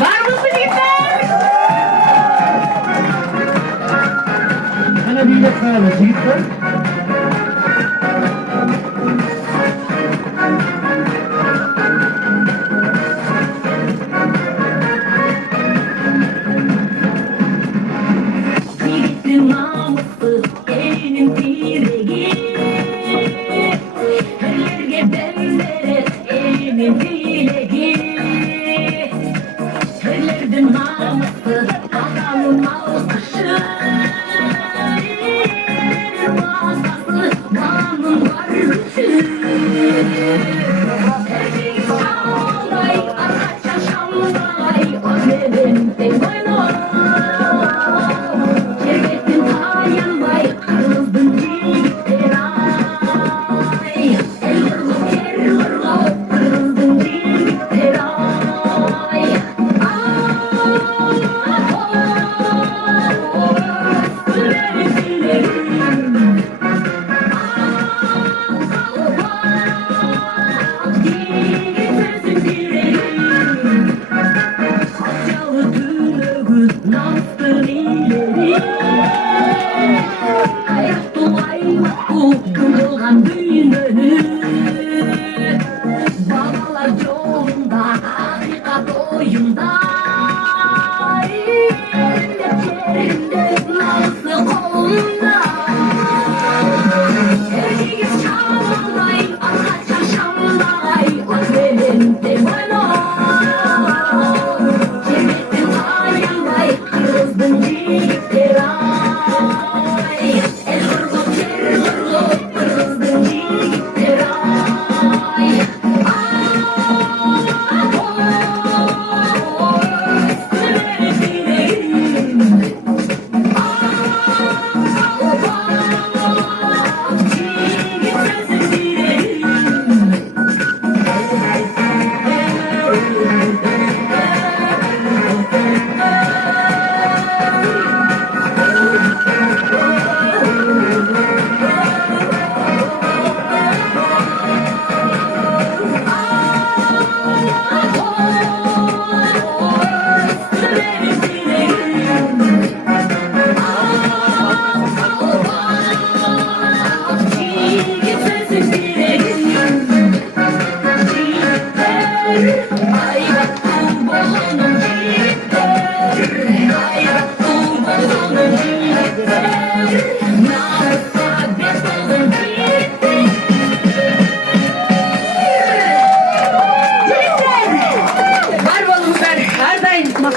Var mısın Jigitler? Ana bir de kaldı Jigitler.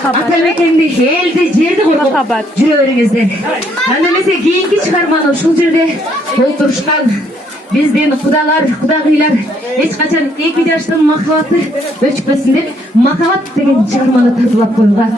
Atalmekende eldi жерди коргоп жүрө бериңиздер. Анда эмесе кийинки чыгарманы ушул жерде толтурушкан биздин кудалар, кудагыйлар эч качан эки жаштын махабаты өчпөсүн деп махабат деген чыгарманы тартуулап коюлган.